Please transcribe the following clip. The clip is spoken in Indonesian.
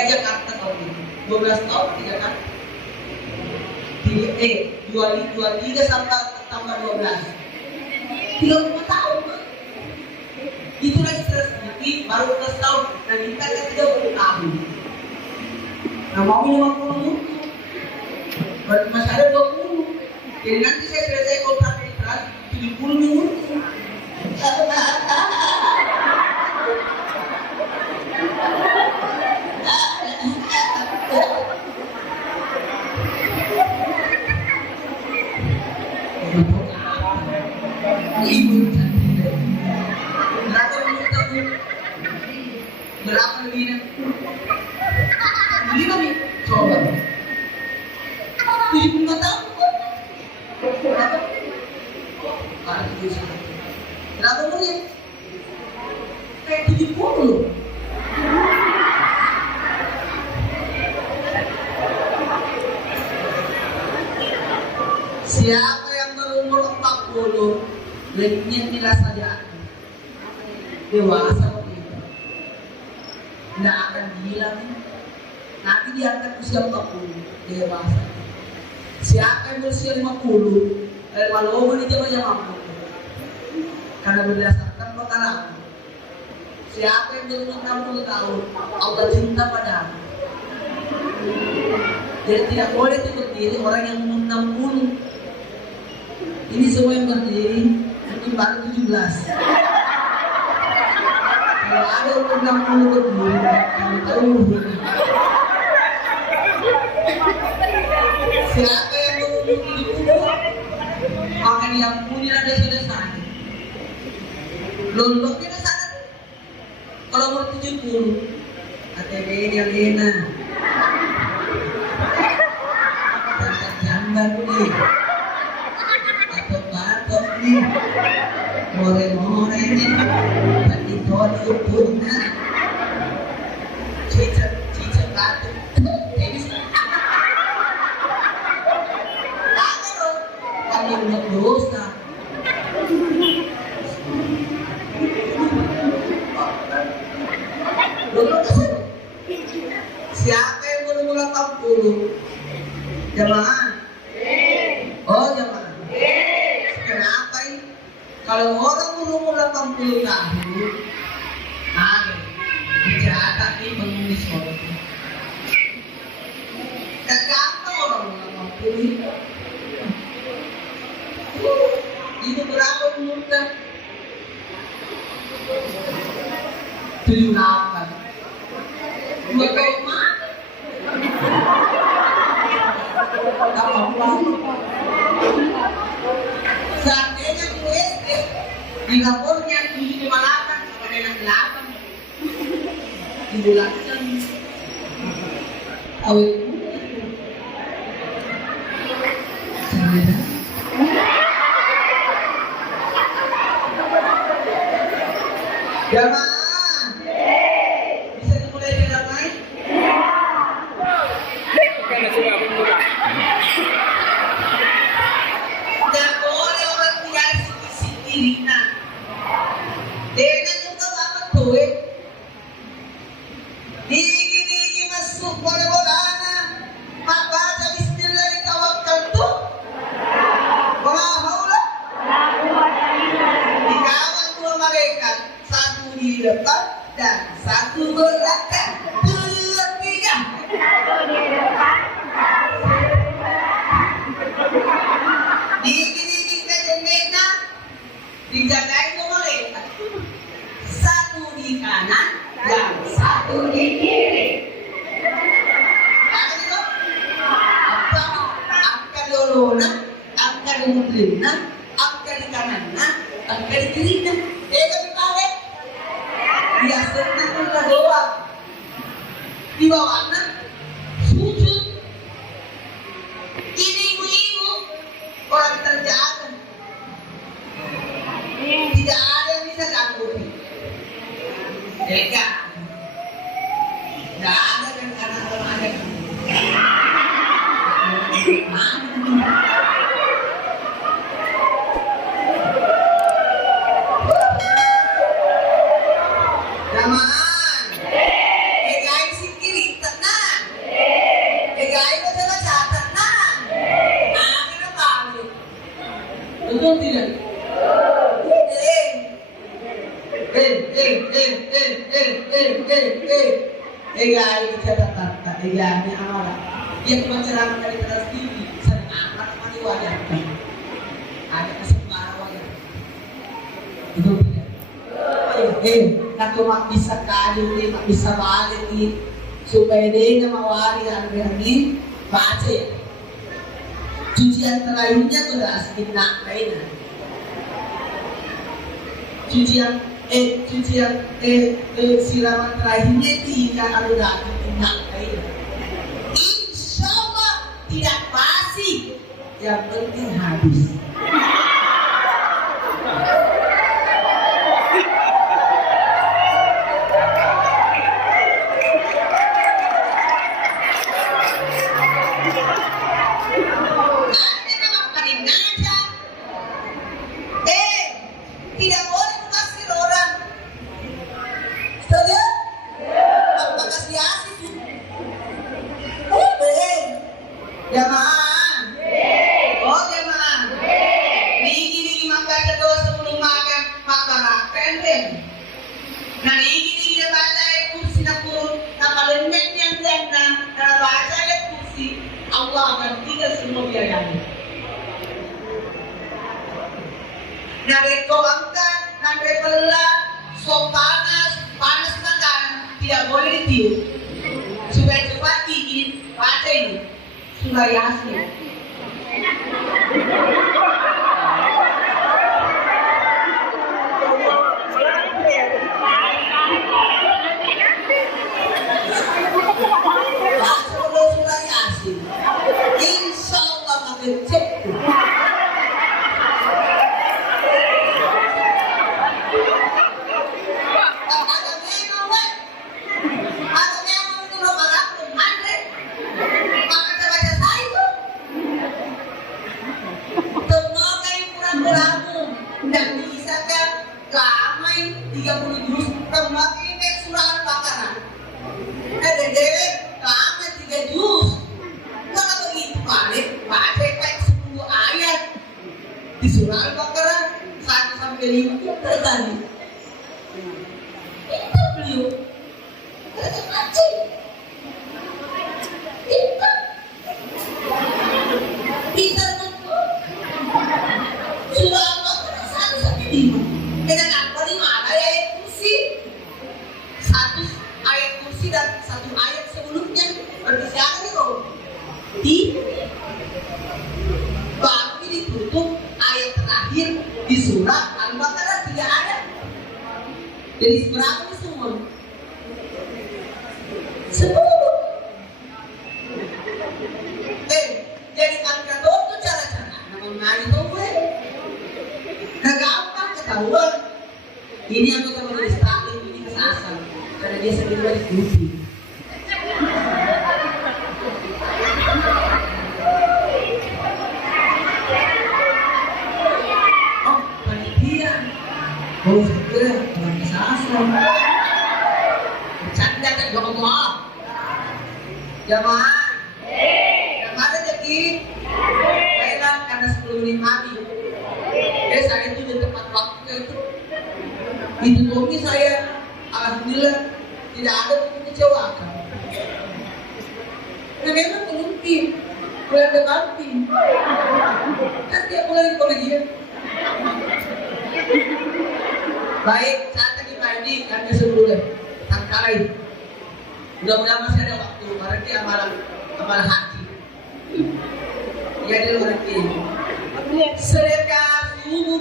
kayak Jakarta tahun ini 12 tahun tidak kan 23 sampai tambah 12 35 tahun itu lagi sedikit baru 12 tahun dan kita kan 30 tahun. Nah mau 50 berarti masih ada 20. Jadi nanti saya selesai kontrak kontrak 70 minggu. Berapa lebihnya? 5 nih, coba 75 tahun berapa? Berapa umurnya? Kayak 70 Siapa yang berumur 40 lebihnya tidak saja dewasa begitu, tidak akan hilang. Nanti diangkat usia 40 dewasa. Siapa yang berusia 50 kalau ini dia yang mampu karena berdasarkan pengalaman. Siapa yang berumur 60 tahun Allah cinta padamu. Jadi tidak boleh berdiri orang yang umur 60. Ini semua yang berdiri mungkin baru 17. Kalau ada umur 60 berdiri, kamu tahu. Siapa yang berumur 70 akan diampuni dosa-dosanya. Londoknya ke sana. Kalau umur 70, ATW-nya Lena. Jangan nih. Batok nih. More-more nih. Tadi tuan ukurnya. Cicak batuk. Yang dosa. Siapa yang berumur 80? Jemaah? Oh jemaah. Kenapa ini? Kalau orang berumur 80 tahun, dicatat nih penghuni surga. Dan gampang orang 80 itu berapa umurnya? 78. 2 tahun mana? 80. Seandainya di SD di lapornya 758 sampai dengan 8 dibulatkan awet muda. Jamaah, bisa dimulai dengan baik? Dan boleh orang biar sendiri nah. Dengan juga apa tuh? Digi masuk bola-bolana. Mak baca bismillah tawakal tuh. Wala haula. Dikawal 2 malaikat. Satu di depan dan satu belakang. 2, 3. Satu di depan. Digi kejendena dijagain tuh malaikat. Satu di kanan dan satu di kiri. Apa itu? Angka di olona, angka di mutlina, angka di kananna, angka di kirinya. Kami pakai. Dia senang udah doa. Di bawahnya sujud. Ini ibu-ibu orang terjaga. Tidak ada yang bisa ganggu. Tidak ada yang karena orang ada. Betul tidak? Guys, catatan ini amalan. Dia cuma ceramah dari Trans TV, sering amat mani wajah. Ada kesempatan wajah. Betul tidak? Nak cuma bisa kaji ni, tak bisa balik ni, supaya dia mawari hari baca. Cucian terakhirnya tu dah sedikit nak kainan. Cucian siraman terakhirnya itu ikan ada daging nak kainan. Insya Allah tidak basi, yang penting habis. Allah akan tinggal semua biayanya. Nare angkat, nare belah, so panas makan, tidak boleh ditiup. Supaya cepat dingin, baca ini surah Yasin. Insya Allah makin cepat. Dan bisa kan ramai 30 juz remakin surah Al-Baqarah. Ada dewek ramai 3 juz. Kalau begitu balik baca 10 ayat di surah Al-Baqarah 1 sampai 5 tertadi. Itu beliau kerja ngaji. Itu bisa betul. Surah Al-Baqarah 1 sampai 5. Dengan apa 5 ayat kursi? 1 ayat kursi dan 1 ayat sebelumnya berbisiakan itu. Baru ditutup ayat terakhir di surah Al-Baqarah 3 ayat. Jadi berapa ini semua? 10. Jadi angkator itu cara-cara mengenai itu nah gampang ketahuan. Ini yang kita menulis taklim, ini kesasar karena dia sendiri dari putih. Oh, segera orang kesasar. Bercanda kan jamaah. Jamaah. Yang ada jadi. Baiklah karena 10 menit lagi. Saya itu di tempat waktu itu. Ditutupi saya. Alhamdulillah tidak ada kekecewaan. Nah memang peneliti bulan depan kan tiap bulan di kolegian. Baik, saat lagi mandi kan sebulan tangkalai. Mudah-mudahan masih ada waktu. Berarti amal hati. Ya dia berarti sedekah subuh